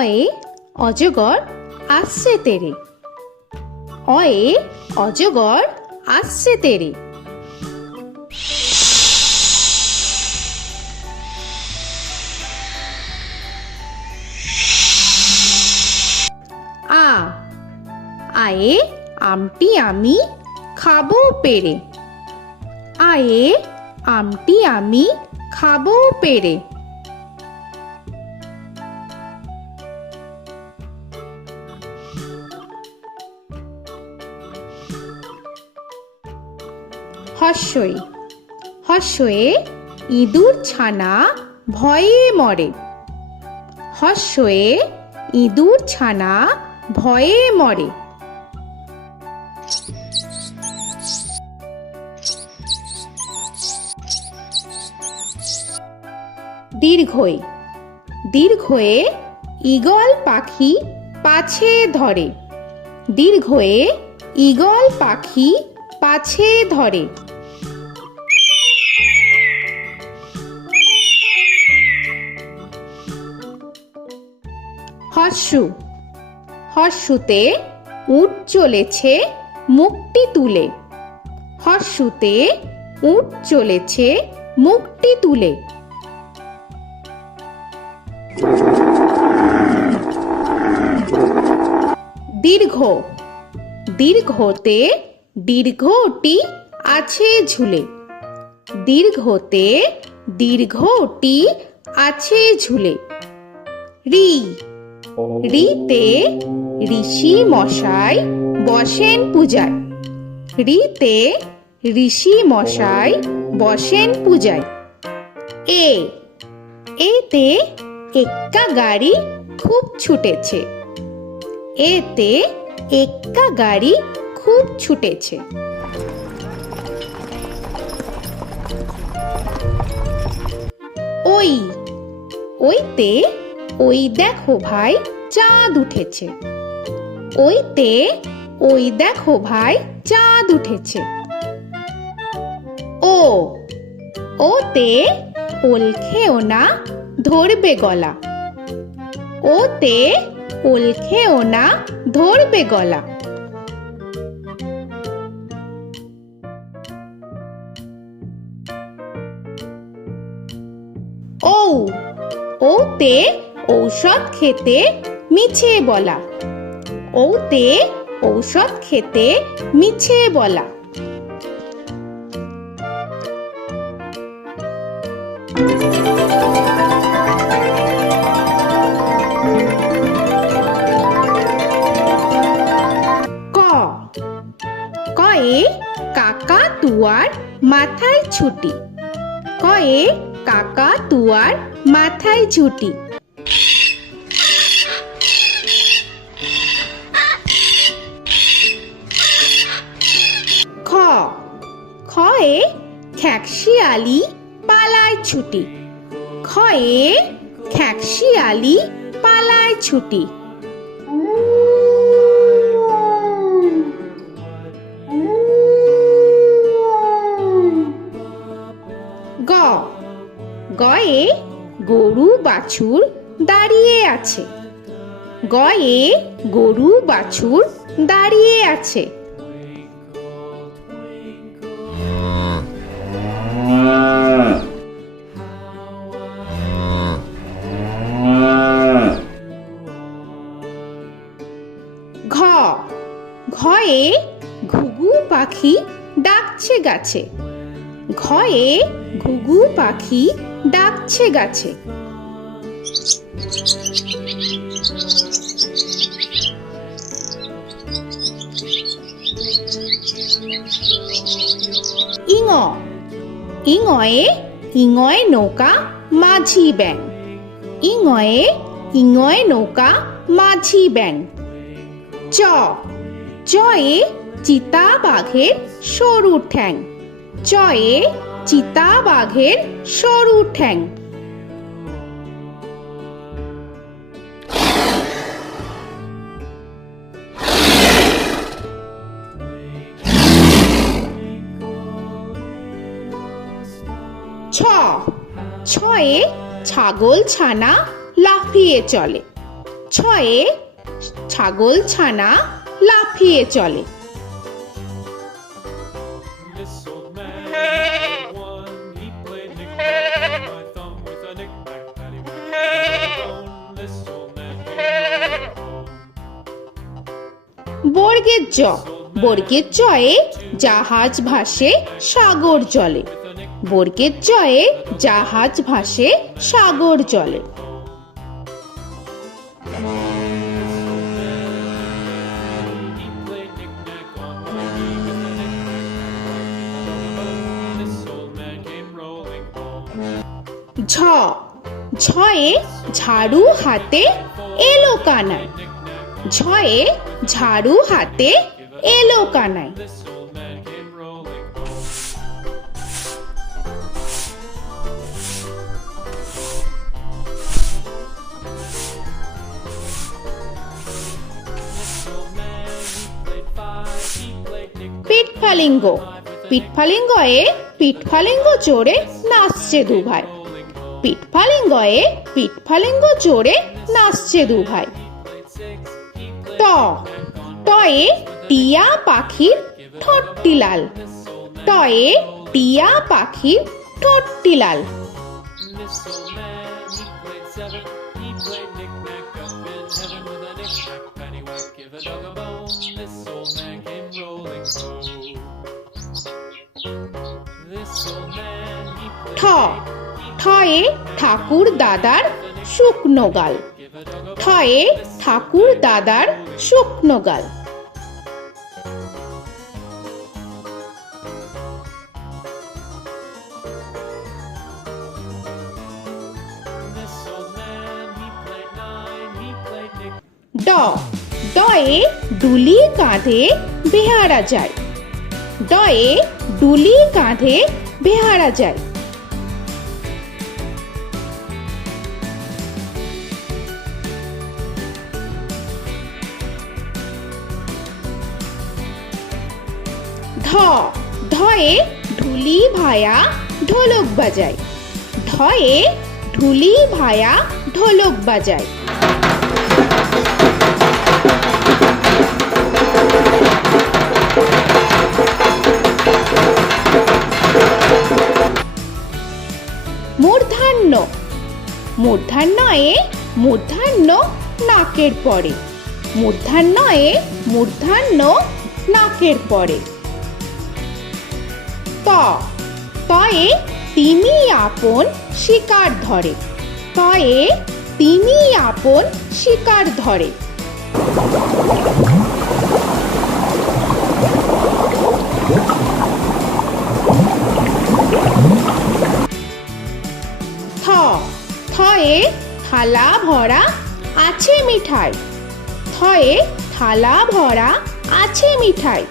অয়ে অজগর আসছে তেরে। অয়ে অজগর আসছে তেরে। আ আয়ে আমটি আমি খাবো পেরে। আয়ে আমটি আমি খাবো পেরে। হর্ষই হর্ষয়ে ইঁদুর ছানা ভয়ে মরে। হর্ষয়ে ইঁদুর ছানা ভয়ে মরে। দীর্ঘই দীর্ঘয়ে ঈগল পাখি পাছে ধরে। দীর্ঘয়ে ঈগল পাখি পাছে ধরে। হর্ষু হর্ষুতে উট চলেছে মুখটি তুলে। হর্ষুতে উট চলেছে মুখটি তুলে। দীর্ঘ দীর্ঘতে দীর্ঘটি আছে ঝুলে। দীর্ঘতে দীর্ঘটি আছে ঝুলে। রি রিতে ঋষি মশাই বসেন পূজায়। রিতে ঋষি মশাই বসেন পূজায়। এ এতে এক্কা গাড়ি খুব ছুটেছে। এতে এক্কা গাড়ি খুব ছুটেছে। ওই ওইতে ওই দেখো ভাই চাঁদ উঠেছে। ওইতে ওই দেখো ভাই চাঁদ উঠেছে। ও ওতে ওল খেও না ধরবে গলা। ওতে ওল খেও না ধরবে গলা। ঔ ওতে ঔষধ খেতে মিছে বলা। ওতে ঔষধ খেতে মিছে বলা। ক কয়ে কাকা তুয়ার মাথায় ছুটি। কয়ে কাকা তুয়ার মাথায় ছুটি। খ খয়ে খ্যাকশিয়ালি পালায় ছুটি। খয়ে খ্যাকশিয়ালি পালায় ছুটি। গ গয়ে গরু বাছুর দাঁড়িয়ে আছে। গয়ে গরু বাছুর দাঁড়িয়ে আছে। ঘ ঘয়ে ঘুঘু পাখি ডাকছে গাছে। ঘয়ে ঘুঘু পাখি ডাকছে গাছে। ইঙ ইঙয়ে ইঙয় নৌকা মাঝি ব্যাং। ইঙয়ে ইঙয় নৌকা মাঝি ব্যাং। চ চয়ে চিতা বাঘের সরু ঠ্যাং। চয়ে চিতা বাঘের সরু ঠ্যাং। ছ ছয়ে ছাগল ছানা লাফিয়ে চলে। ছয়ে ছাগল ছানা লাফিয়ে চলে। This old man had one. He played knick-knack on my thumb with a knick-knack, paddywhack, bone. This old man came home. বর্গের জ, বর্গের জয়ে জাহাজ ভাসে সাগর জলে। বর্গের জয়ে জাহাজ ভাসে সাগর জলে। He played knick-knack on my knee with a knick-knack, bone. This old man came rolling home. ঝ, ঝয়ে ঝাড়ু হাতে এলো কানাই। ঝয়ে ঝাড়ু হাতে এলো Kanai. This old man came rolling home. This old man, he played five. He played knick-knack. পিঠফালিঙ্গ, পিঠফালিঙ্গয়ে পিঠফালিঙ্গ চড়ে নাচছে দু ভাই। পিঠফালিঙ্গয়ে পিঠফালিঙ্গ চড়ে নাচছে দু ভাই। ট, টয়ে টিয়া পাখির ঠোঁটটি লাল। টয়ে টিয়া পাখির ঠোঁটটি লাল। This old man, he played seven. He played knick-knack up in heaven with a knick-knack, paddywhack, give a dog a bone. This old man came rolling home. This old man, he ঠ, played ঠয়ে ঠাকুর দাদার শুকনো গাল। give a dog a ঠয়ে ঠাকুর দাদার শুকনো গাল। This old man, he played nine. He played knick. ড, ডয়ে ডুলি কাঁধে বেহারা যায়। ডয়ে ডুলি কাঁধে বেহারা যায়। ধ, ধয়ে ঢুলি ভায়া ঢোলক বাজায়। ধয়ে ঢুলি ভায়া ঢোলক বাজায়। মূর্ধন্য, মূর্ধন্যয়ে মূর্ধন্য নাকের পরে। মূর্ধন্যয়ে মূর্ধন্য নাকের পরে। ত, তয়ে তিমি আপন শিকার ধরে। তয়ে তিমি আপন শিকার ধরে। থ, থয়ে থালা ভরা আছে মিঠাই। থয়ে থালা ভরা আছে মিঠাই।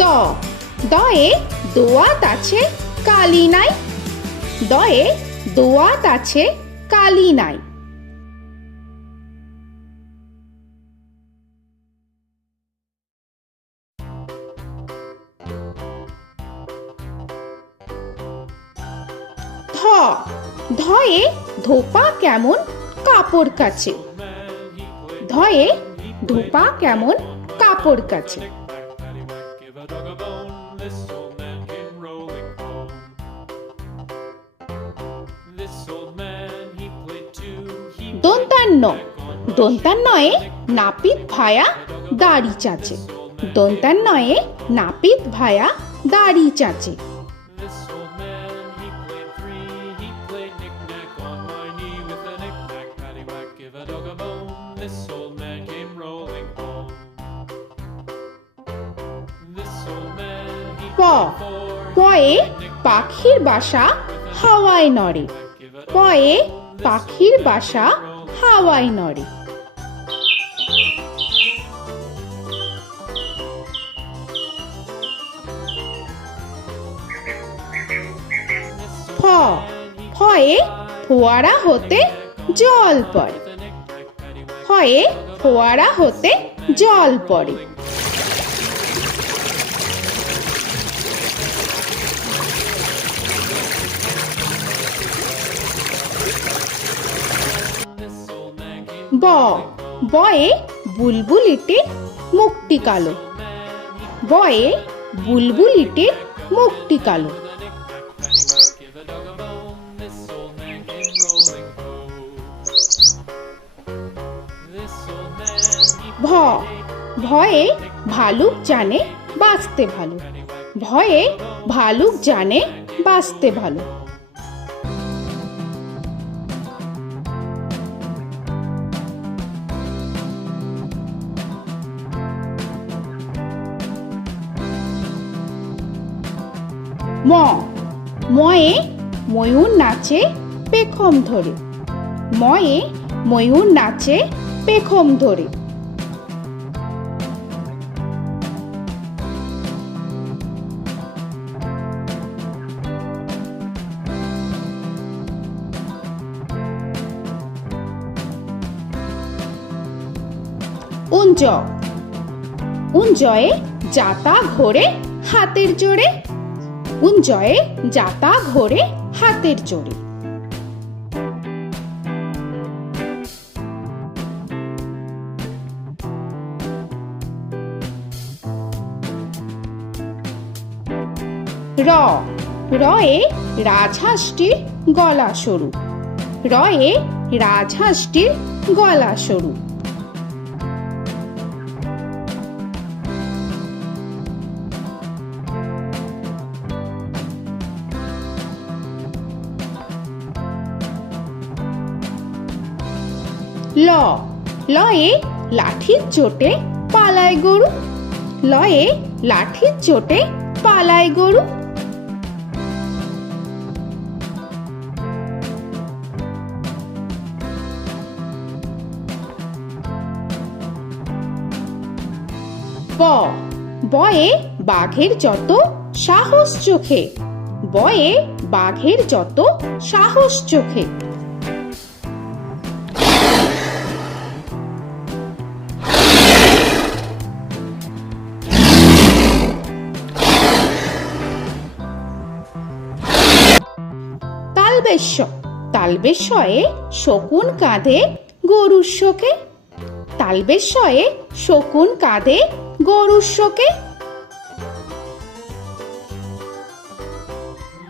দ, দয়ে দোয়াত আছে কালি নাই। দয়ে দোয়াত আছে কালি নাই। ধ, ধয়ে ধোপা কেমন কাপড় কাছে। ধয়ে ধোপা কেমন কাপড় কাছে। Paddywhack, give a dog a bone. This old man came rolling home. This old man, he played two. He দন্তান্ন, দন্তান্নয়ে নাপিত ভায়া দাড়ি চাচে। দন্তান্নয়ে নাপিত ভায়া দাড়ি চাচে। This old man, he played three. He played knick-knack on my knee with a knick-knack, paddywhack, give a dog a bone. This old man came rolling home. This old man, he প, played four. পয়ে পাখির বাসা হাওয়ায় নড়ে। পয়ে পাখির বাসা হাওয়ায় নড়ে। ফ, ফয়ে ফোয়ারা হতে জল পড়ে। ফয়ে ফোয়ারা হতে জল পড়ে। ব বয়ে বুলবুলিটির মুখটি কালো। বয়ে বুলবুলিটির মুখটি কালো। Give a dog a bone, this old man came rolling home. This old man, he ভ ভয়ে ভালুক জানে বাঁচতে ভালো। ভয়ে ভালুক জানে বাঁচতে ভালো। ম ময়ে ময়ূর নাচে পেখম ধরে। ময়ে ময়ূর নাচে পেখম ধরে। উঞ্জ উঞ্জয়ে যাতা ঘোরে হাতের জোরে। উঞ্জয়ে যাতা ঘোরে হাতের জোরে। র রয়ে রাজহাঁসটির গলা সরু। রয়ে রাজহাঁসটির গলা সরু। ল লয়ে লাঠির চোটে পালায় গরু। লয়ে লাঠির চোটে পালায় গরু। ব বয়ে বাঘের যত সাহস চোখে। বয়ে বাঘের যত সাহস চোখে। তালবেশ্য তালবেশ্যয়ে শকুন কাঁধে গরুর শোকে। তালবেশ্যয়ে শকুন কাঁধে গরুর শোকে।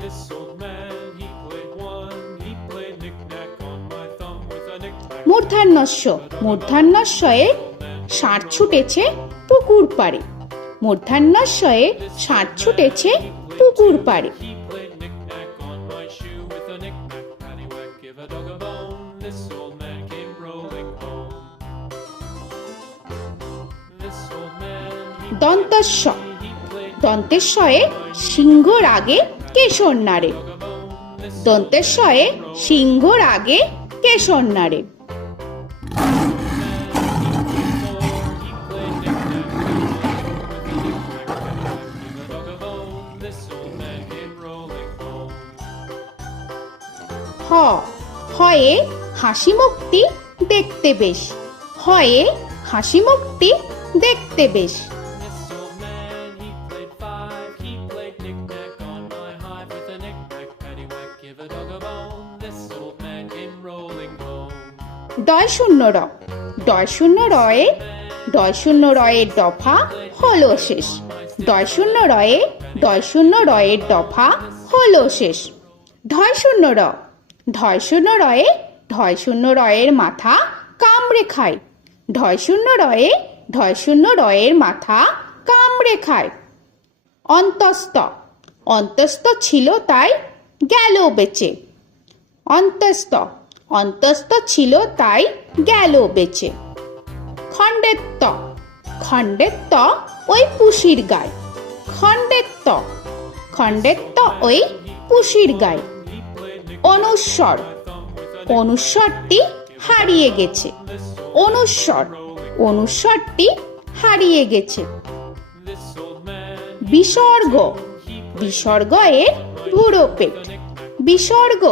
This old man, he played one, he played knick-knack on my thumb with a knick-knack. মূর্ধন্যস্য মূর্ধন্যস্বয়ে ষাঁড় ছুটেছে পুকুর পাড়ে। মূর্ধন্যস্বয়ে ষাঁড় ছুটেছে পুকুর পাড়ে। He played knick-knack on my shoe with a knick-knack, paddywhack, give a dog a bone. This old man came rolling home. This old man, দন্তস্ব he played দন্তেশ্বয়ে সিংহর আগে কেশর নাড়ে। dog a bone. This দন্তেশ্বয়ে সিংহর আগে কেশর নাড়ে। he played knick-knack on my shoe with a knick-knack, paddywhack, give a dog a bone. This old man came rolling home. হ হয়ে হাসি মুখটি দেখতে বেশ। হয়ে হাসি মুখটি দেখতে বেশ। This old man, he played five, he played knick-knack on my hive with a knick-knack, paddywhack, give a dog a bone. This old man came rolling home. ডয় শূন্য র ডয় শূন্য রয়ে ডয় শূন্য রয়ের দফা হলো শেষ। ডয় শূন্য রয়ে ডয় শূন্য রয়ের দফা হলো শেষ। ঢয় শূন্য র ঢয় শূন্য রয়ে ঢয় শূন্য রয়ের মাথা কামড়ে খায়। ঢয় শূন্য রয়ে ঢয় শূন্য রয়ের মাথা কামড়ে খায়। অন্তস্থ অন্তস্থ ছিল তাই গেল বেঁচে। অন্তস্থ অন্তস্থ ছিল তাই গেল বেঁচে। খণ্ডেত্ব খণ্ডেত্ব ওই পুষির গায়। খণ্ডেত্ব খণ্ডেত্ব ওই পুষির গায়। অনুস্বর অনুস্বরটি হারিয়ে গেছে। অনুস্বর অনুস্বরটি হারিয়ে গেছে। This old man, বিসর্গ বিসর্গ এর বুড়ো পেট। বিসর্গ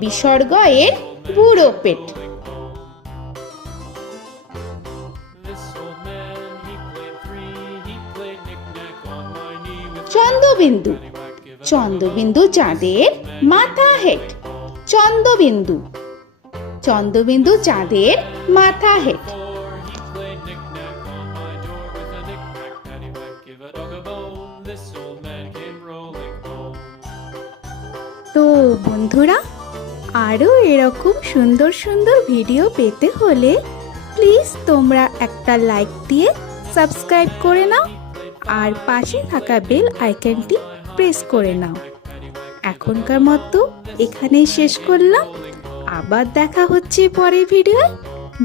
বিসর্গ এর বুড়ো পেট। this old man, he played three, he played knick-knack on my knee with Chandrabindu paddywhack, give a Chandrabindu চাঁদের মাথা হেট। চন্দ্রবিন্দু চন্দ্রবিন্দু চাঁদের মাথা head. Before he played knick-knack on my door with a knick-knack, paddywhack, give a dog a bone. This old man came rolling home. তো বন্ধুরা, আরও এরকম সুন্দর সুন্দর ভিডিও পেতে হলে প্লিজ তোমরা একটা লাইক দিয়ে সাবস্ক্রাইব করে নাও আর পাশে থাকা বেল আইকনটি প্রেস করে নাও। এখনকার মতো এখানেই শেষ করলাম, আবার দেখা হচ্ছে পরের ভিডিও।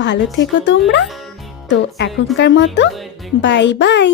ভালো থেকো তোমরা। তো এখনকার মতো বাই বাই।